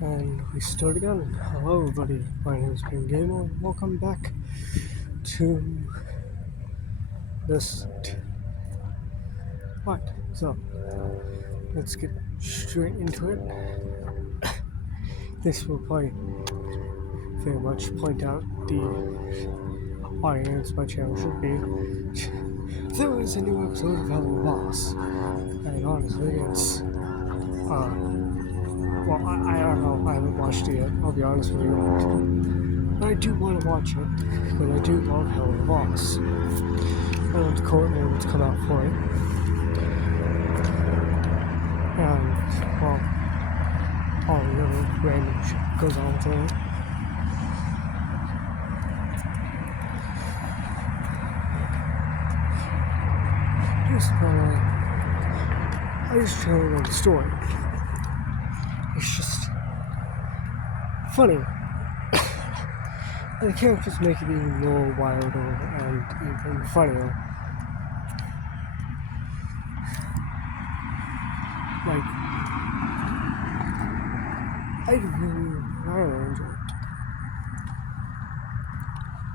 And we start again. Hello, everybody. My name is Ben Gamer. Welcome back to this. Right, so let's get straight into it. This will probably very much point out the audience my channel should be. There is a new episode of Hello Boss, and honestly, it's well, I don't know. I haven't watched it yet. I'll be honest with you. But I do want to watch it because I do love Hello Boss. I want the court name to come out for it. And, well, all the little random shit goes on with it. I just tell you the story. It's just funny. And the characters make it even more wilder and even funnier. Like, I really enjoy it.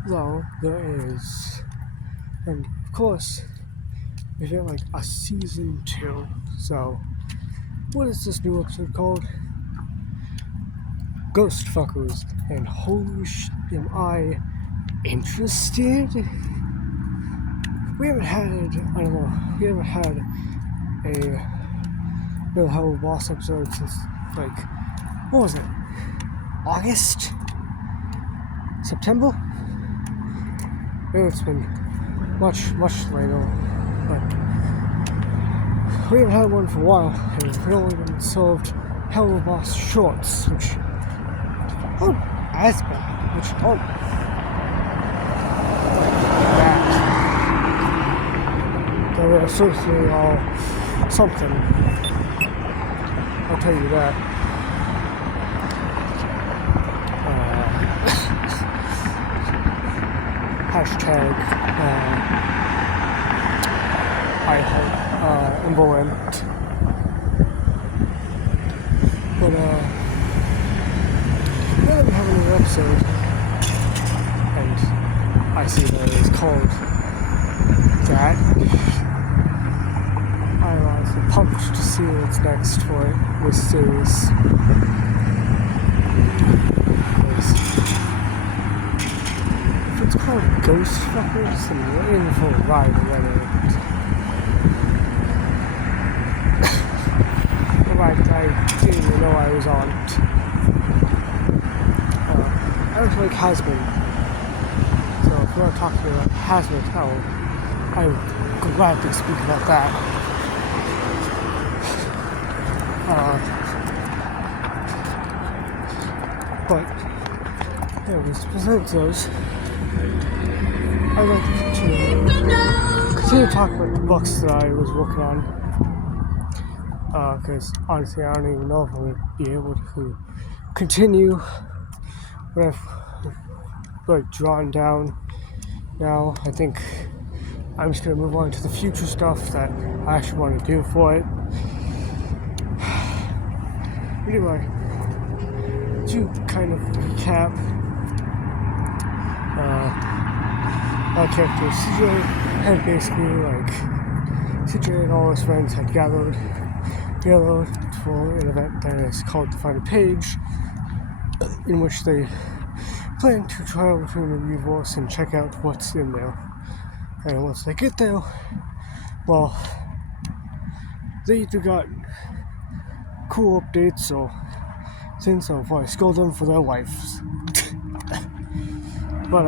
Though, there is, and of course, we get like a season 2. So, what is this new episode called? Ghost Fuckers. And holy shit, am I interested? We haven't had a real Hello Boss episode since, like, what was it? August? September? Maybe it's been much later, but we haven't had one for a while, and we've only been served Hello Boss shorts, which has been, they were certainly all something, I'll tell you that. Hashtag I hope environment. But now that we have a new episode, and I see that it's called that, I'm honestly pumped to see what's next for this series. If it's called Ghost Fuckers, then we're in for a ride already. I didn't even know I was on it. I don't like Hasbin. So if you want to talk to me about Hasbin, I'm glad to speak about that. But anyways, besides those, I'd like to continue to talk about the books that I was working on. Because honestly, I don't even know if I'm going to be able to continue what I've drawn down now. I think I'm just going to move on to the future stuff that I actually want to do for it. Anyway, to kind of recap, my character CJ had basically, CJ and all his friends had gathered together for an event that is called the Final Page, in which they plan to travel between the universe and check out what's in there. And once they get there, well, they either got cool updates or things, so I scold them for their lives. But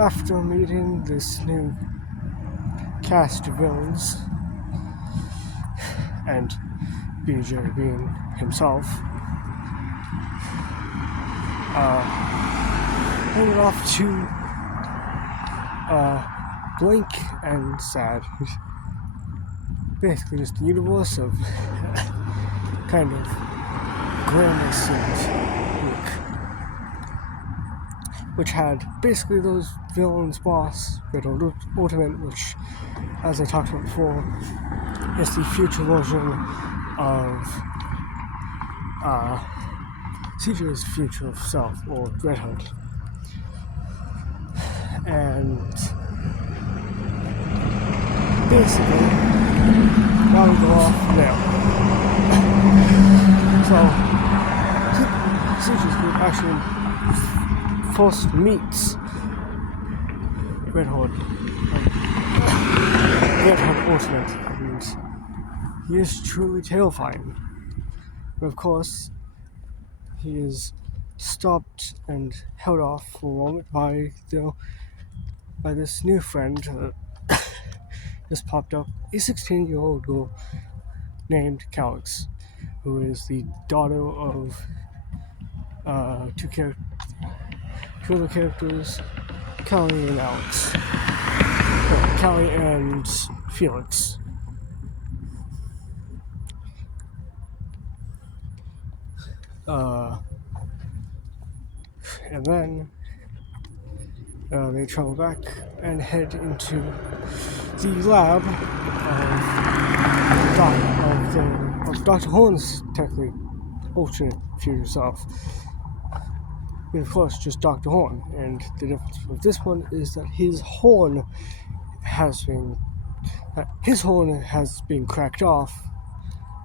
after meeting this new cast of villains, and BJ being himself, headed off to blank and sad. Basically just the universe of kind of Grammys and Luke, which had basically those villains boss, Red Ultimate, which, as I talked about before, is the future version of CJ's future self, or Red Hood. And basically, now we go off there. So, CJ's group actually first meets Red Hood. Red Hood Ultimate, and he is truly terrifying. But of course, he is stopped and held off for a moment by this new friend that just popped up, a 16-year-old girl named Calix, who is the daughter of two other characters, Callie and Alex. Callie and Felix. And then they travel back and head into the lab of Dr. Horn's technically alternate future self. And of course, just Dr. Horn. And the difference with this one is that his horn has been cracked off,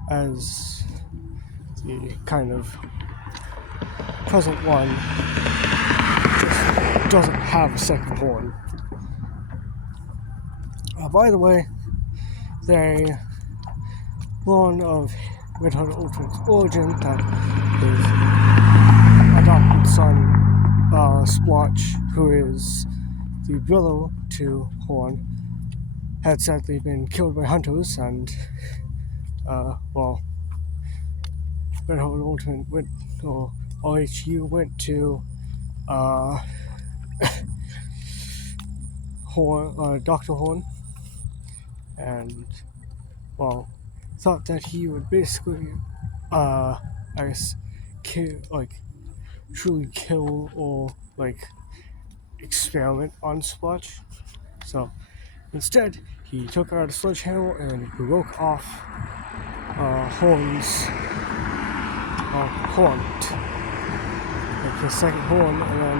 as the kind of present one just doesn't have a second horn. By the way, they learn of Red Hood Ultimate's origin, that his adopted son, Splotch, who is the brother to Horn, had sadly been killed by hunters, and Red Hood Ultimate OHU went to Dr. Horn, and thought that he would basically truly kill or experiment on Splotch. So instead, he took out a sledgehammer and broke off Horn's horn, his second horn, and then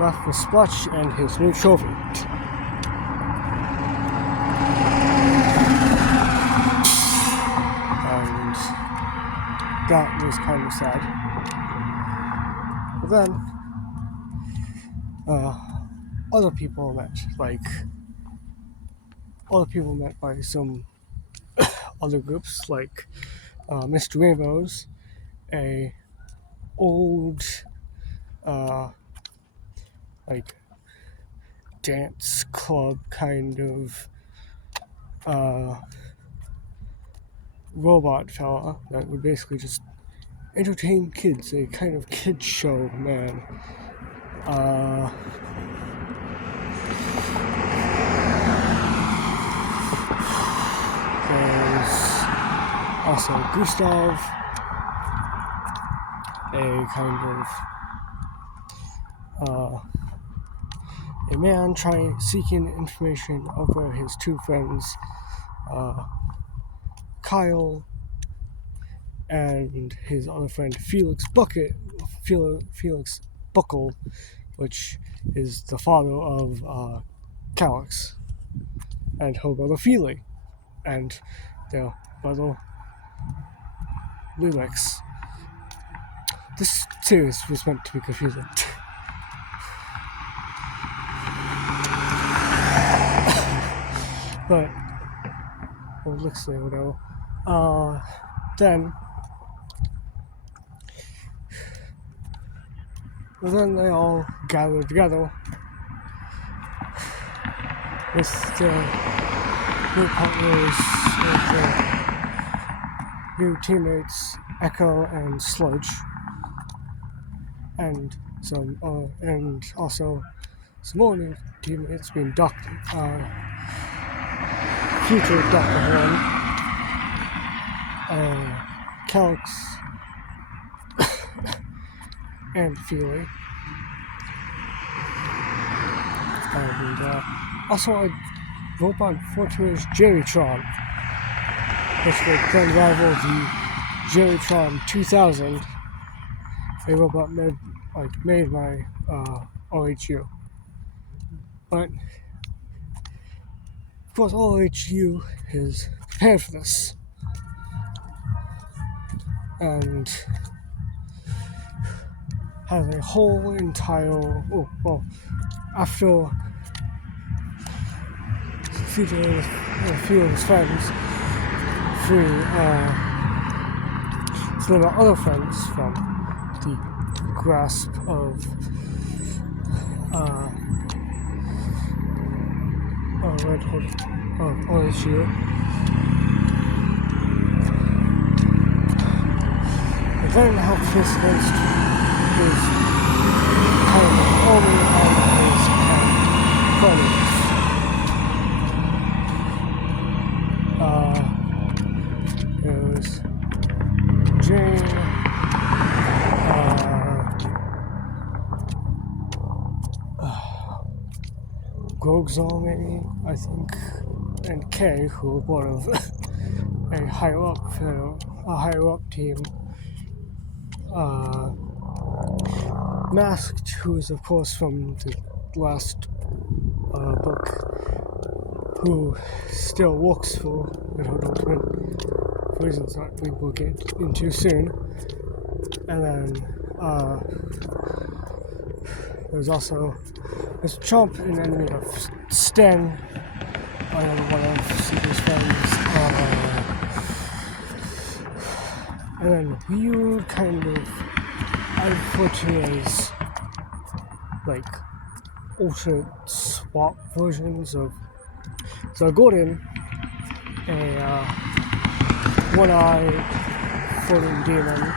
left with Splotch and his new trophy. And that was kind of sad. But then, other people met by some other groups, like Mr. Rainbow's, a old dance club kind of robot fella that would basically just entertain kids, a kind of kid show, man. There's also Gustav, a kind of a man seeking information over his two friends, Kyle and his other friend Felix Buckle, which is the father of Calix, and her brother Feely, and their brother Lilix. This series was meant to be confusing. But, or Lixley or whatever. Then they all gathered together with their new partners, with their new teammates, Echo and Sludge, and also some more new teammates being future Dr. Horn, Calix, and Feely. And also a robot Fortuna's Jerrytron. which would then rival the Jerrytron 2000, a robot made by OHU. But of course, OHU is prepared for this, and has a whole entire after featuring a few of his friends through some of our other friends from the grasp of Red Hood of OSU. And then how this against his kind of army and his colleagues. There's Jane, Grogzall maybe, I think, and Kay, who were part of a higher up team. Masked, who is of course from the last book, who still works for Red Hood Ultimate for reasons that we will get into soon. And then there's Chomp, an enemy of Sten, another one of Seeker's friends. And then weird kind of unfortunate like alternate swap versions of Gordon, a one-eyed floating demon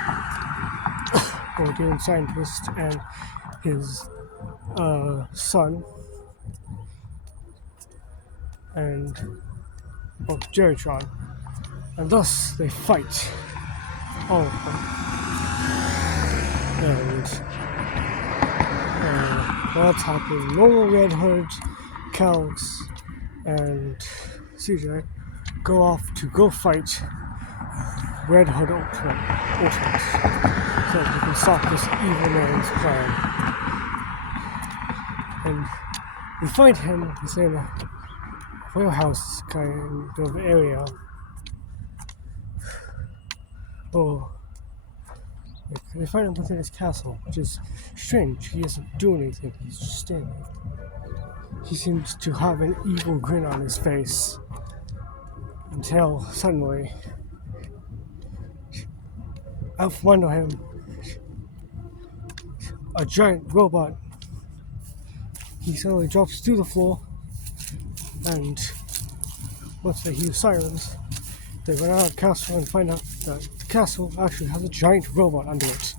or demon scientist, and his son, and Jerrytron, and thus they fight all of them. And while it's happening, normal Red Hood, Calx, and CJ go off to go fight Red Hood Ultimate, so we can stop this evil man's plan. And we find him, he's in a warehouse kind of area. They find him within his castle, which is strange. He doesn't do anything, he's just standing. He seems to have an evil grin on his face, until suddenly, out from under him, a giant robot, he suddenly drops through the floor, and once they hear sirens, they run out of the castle and find out that the castle actually has a giant robot under it,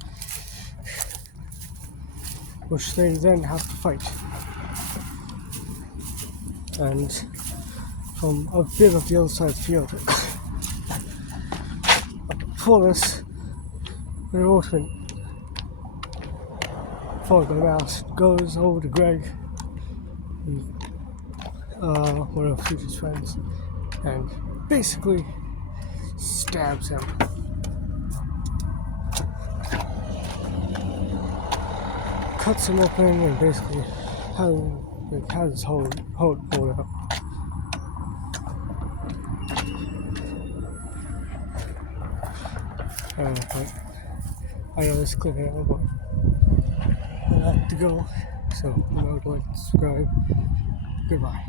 which they then have to fight. And from a bit of the other side of the field, before this, the Ultimate, followed by Mouse, goes over to Greg, one of Future's friends, and basically stabs him. Cuts him open and basically has his whole pulled out. But I know this clip here, but I have to go, so if you would like to subscribe, goodbye.